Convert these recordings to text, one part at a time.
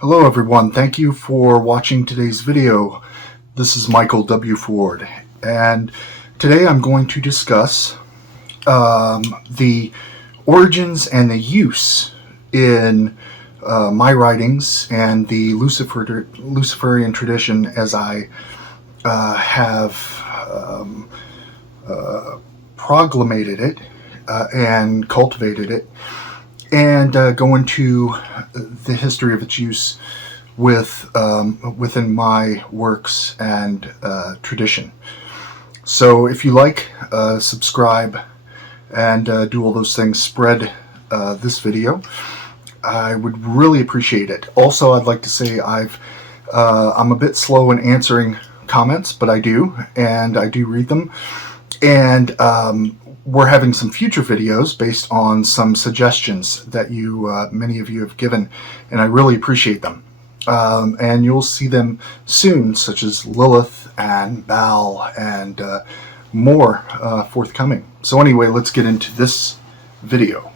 Hello everyone, thank you for watching today's video. This is Michael W. Ford, and today I'm going to discuss the origins and the use in my writings and the Luciferian tradition as I have proclamated it and cultivated it, and go into the history of its use within my works and tradition. So if you like, subscribe, and do all those things, spread this video. I would really appreciate it. Also, I'd like to say I'm a bit slow in answering comments, but I do, and I do read them. And we're having some future videos based on some suggestions that many of you have given, and I really appreciate them. And you'll see them soon, such as Lilith and Baal and more forthcoming. So anyway, let's get into this video.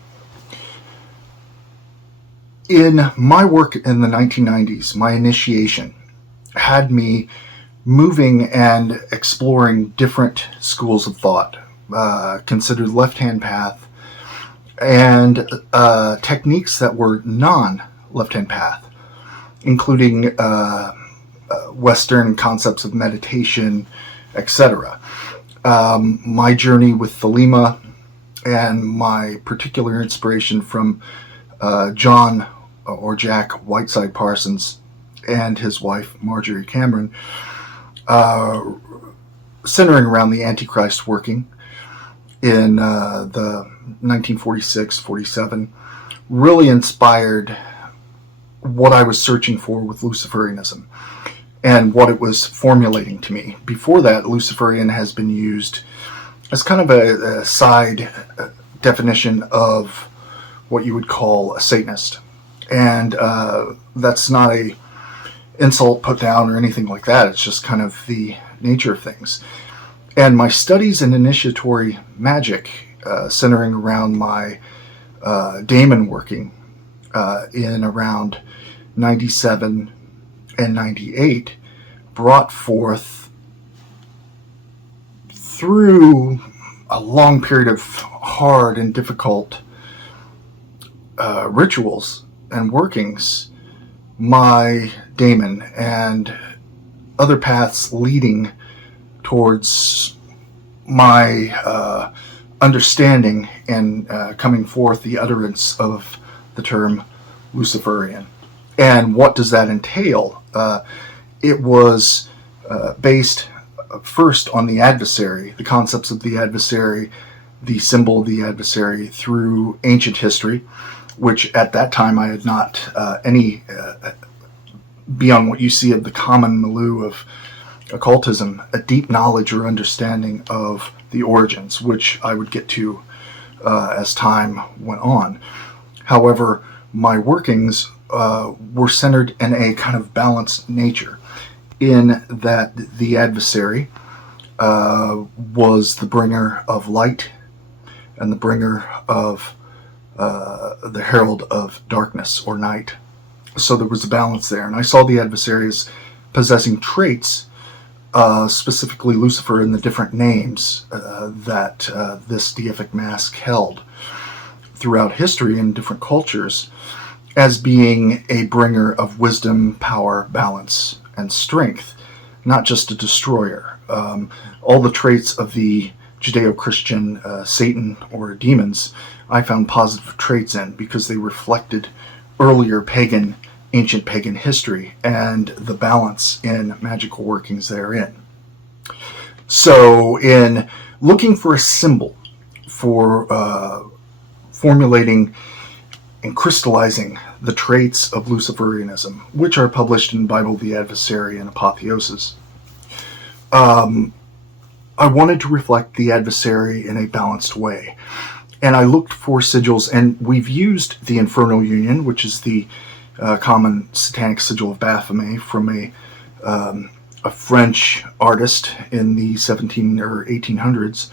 In my work in the 1990s, my initiation had me moving and exploring different schools of thought, considered left-hand path, and techniques that were non-left-hand path, including Western concepts of meditation, etc. My journey with Thelema and my particular inspiration from John or Jack Whiteside Parsons and his wife Marjorie Cameron, centering around the Antichrist working in the 1946-47, really inspired what I was searching for with Luciferianism and what it was formulating to me. Before that, Luciferian has been used as kind of a side definition of what you would call a Satanist. And that's not a insult put down or anything like that. It's just kind of the nature of things. And my studies in initiatory magic, centering around my daemon working in around 97 and 98, brought forth, through a long period of hard and difficult rituals and workings, my daemon and other paths leading towards my understanding and coming forth the utterance of the term Luciferian. And what does that entail? It was based first on the adversary, the concepts of the adversary, the symbol of the adversary through ancient history, which at that time I had not any beyond what you see of the common milieu of occultism, a deep knowledge or understanding of the origins, which I would get to as time went on. However, my workings were centered in a kind of balanced nature, in that the adversary was the bringer of light and the bringer of the herald of darkness or night. So there was a balance there, and I saw the adversary as possessing traits, specifically Lucifer and the different names that this deific mask held throughout history in different cultures, as being a bringer of wisdom, power, balance, and strength, not just a destroyer. All the traits of the Judeo-Christian Satan or demons I found positive traits in, because they reflected earlier ancient pagan history and the balance in magical workings therein. So in looking for a symbol for formulating and crystallizing the traits of Luciferianism, which are published in Bible, the Adversary, and Apotheosis, I wanted to reflect the adversary in a balanced way. And I looked for sigils, and we've used the Infernal Union, which is the common satanic sigil of Baphomet from a French artist in the 17 or 1800s.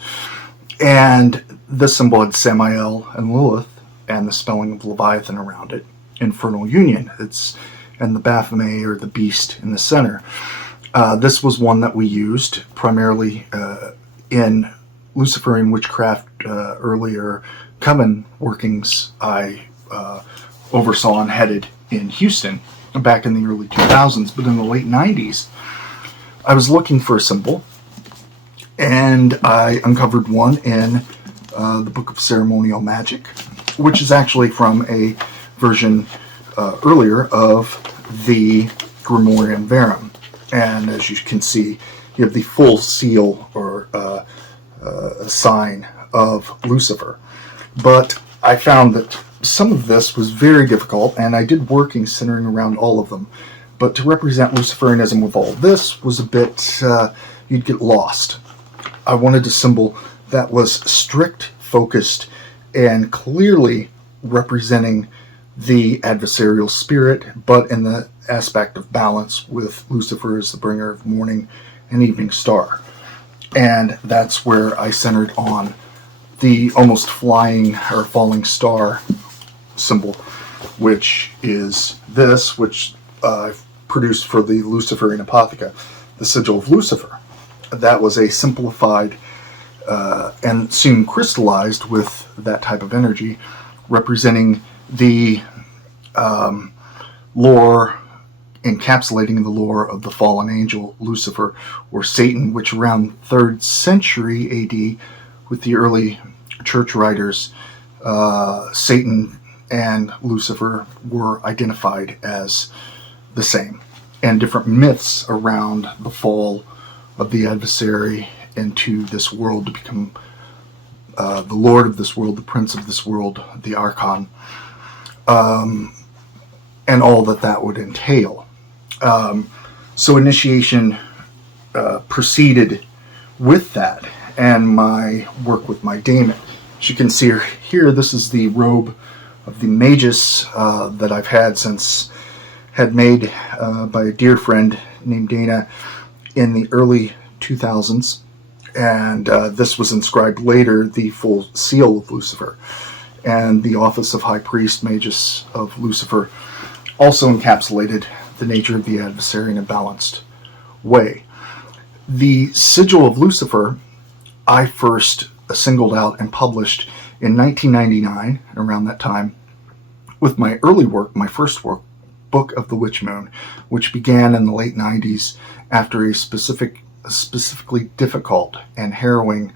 And the symbol had Samael and Lilith and the spelling of Leviathan around it. Infernal Union. It's and the Baphomet, or the beast, in the center. This was one that we used primarily in Luciferian Witchcraft earlier coven workings I oversaw and headed in Houston back in the early 2000s. But in the late 90s, I was looking for a symbol, and I uncovered one in the Book of Ceremonial Magic, which is actually from a version earlier of the Grimorium Verum. And as you can see, you have the full seal or sign of Lucifer. But I found that some of this was very difficult, and I did workings centering around all of them. But to represent Luciferianism with all this was a bit, you'd get lost. I wanted a symbol that was strict, focused, and clearly representing the adversarial spirit, but in the aspect of balance, with Lucifer as the bringer of morning and evening star. And that's where I centered on the almost flying or falling star symbol, which is this, which I've produced for the Luciferian Apotheca, the Sigil of Lucifer. That was a simplified and soon crystallized with that type of energy, representing the lore, encapsulating the lore of the fallen angel Lucifer, or Satan, which around 3rd century AD, with the early church writers, Satan and Lucifer were identified as the same, and different myths around the fall of the adversary into this world to become the lord of this world, the prince of this world, the archon, and all that would entail. So initiation proceeded with that, and my work with my daemon. As you can see here, this is the robe of the Magus that I've had made by a dear friend named Dana in the early 2000s, and this was inscribed later, the full seal of Lucifer, and the office of High Priest Magus of Lucifer also encapsulated the nature of the adversary in a balanced way. The Sigil of Lucifer I first singled out and published in 1999, around that time, with my early work, my first work, Book of the Witch Moon, which began in the late 90s after a specifically difficult and harrowing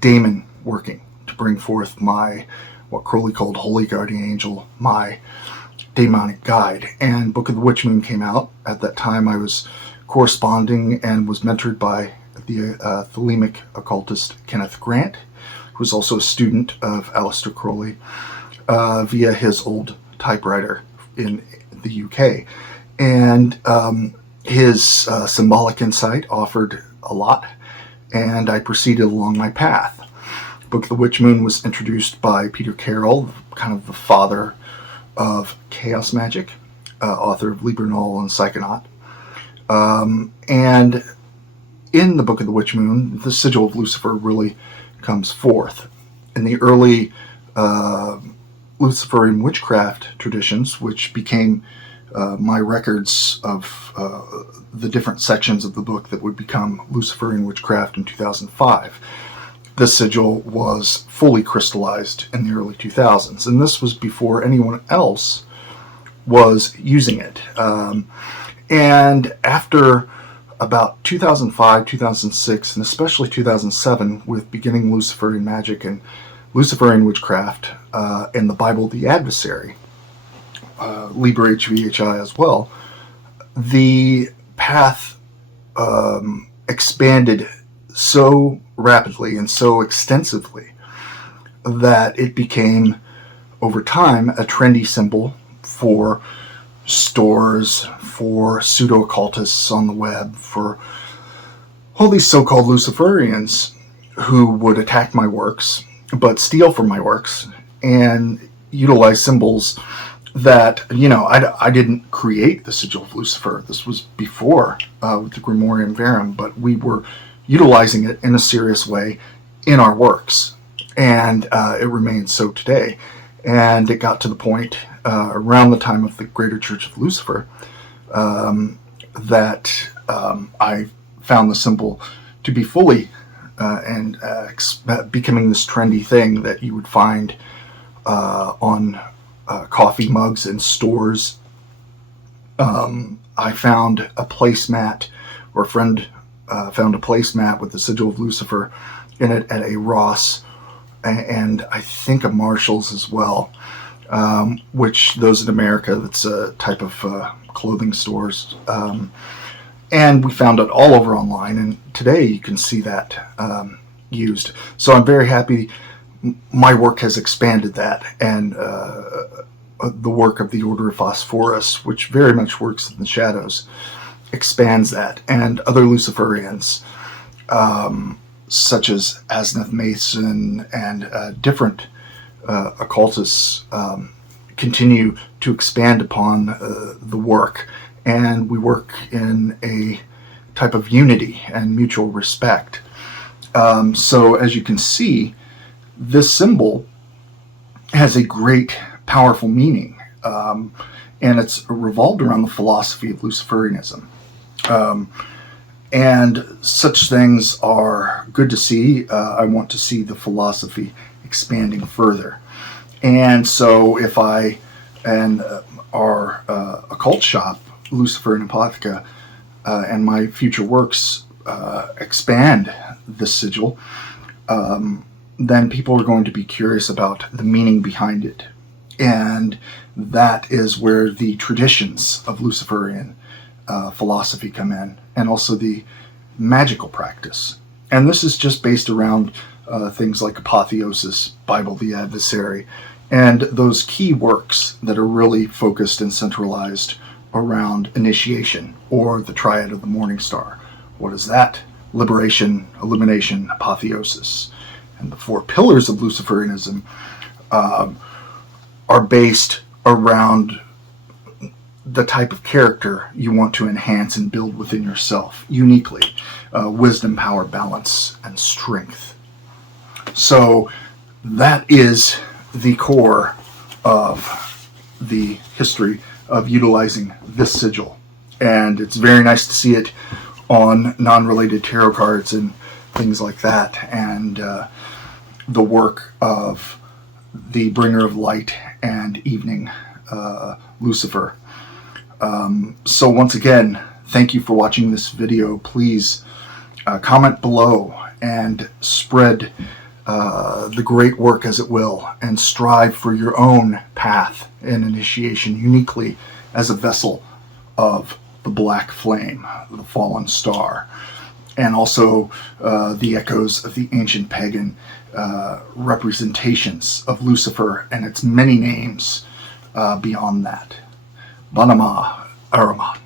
daemon working to bring forth my, what Crowley called Holy Guardian Angel, my demonic guide. And Book of the Witch Moon came out. At that time I was corresponding and was mentored by the Thelemic occultist Kenneth Grant, who was also a student of Aleister Crowley, via his old typewriter in the UK. And his symbolic insight offered a lot, and I proceeded along my path. Book of the Witch Moon was introduced by Peter Carroll, kind of the father of chaos magic, author of Liber and Psychonaut. And in the Book of the Witch Moon, the Sigil of Lucifer really comes forth. In the early Luciferian witchcraft traditions, which became my records of the different sections of the book that would become Luciferian Witchcraft in 2005, the sigil was fully crystallized in the early 2000s, and this was before anyone else was using it. And after about 2005, 2006, and especially 2007, with Beginning Luciferian Magick and Luciferian Witchcraft, and the Bible, the Adversary, Liber HVHI as well, the path expanded so rapidly and so extensively that it became, over time, a trendy symbol for stores, for pseudo-occultists on the web, for all these so-called Luciferians who would attack my works, but steal from my works and utilize symbols that, I didn't create the Sigil of Lucifer. This was before with the Grimorium Verum, but we were utilizing it in a serious way in our works, and it remains so today. And it got to the point around the time of the Greater Church of Lucifer that I found the symbol to be fully becoming this trendy thing that you would find on coffee mugs in stores. I found a placemat, or a friend found a placemat with the Sigil of Lucifer in it at a Ross, and I think a Marshall's as well, which those in America, that's a type of clothing stores. And we found it all over online, and today you can see that used. So I'm very happy my work has expanded that, and the work of the Order of Phosphorus, which very much works in the shadows, expands that. And other Luciferians, such as Aznath Mason and different occultists, continue to expand upon the work. And we work in a type of unity and mutual respect. So as you can see, this symbol has a great, powerful meaning. And it's revolved around the philosophy of Luciferianism. And such things are good to see. I want to see the philosophy expanding further. And so if I and our occult shop, Luciferian Apotheca, and my future works expand this sigil, then people are going to be curious about the meaning behind it. And that is where the traditions of Luciferian philosophy come in, and also the magical practice. And this is just based around things like Apotheosis, Bible, the Adversary, and those key works that are really focused and centralized around initiation, or the triad of the morning star. What is that? Liberation, illumination, apotheosis. And the four pillars of Luciferianism are based around the type of character you want to enhance and build within yourself uniquely. Wisdom, power, balance, and strength. So that is the core of the history of utilizing this sigil. And it's very nice to see it on non-related tarot cards and things like that. And the work of the bringer of light and evening, Lucifer. So once again, thank you for watching this video. Please comment below and spread the great work as it will, and strive for your own path and initiation uniquely as a vessel of the black flame, the fallen star, and also the echoes of the ancient pagan representations of Lucifer and its many names beyond that. Banama Araman.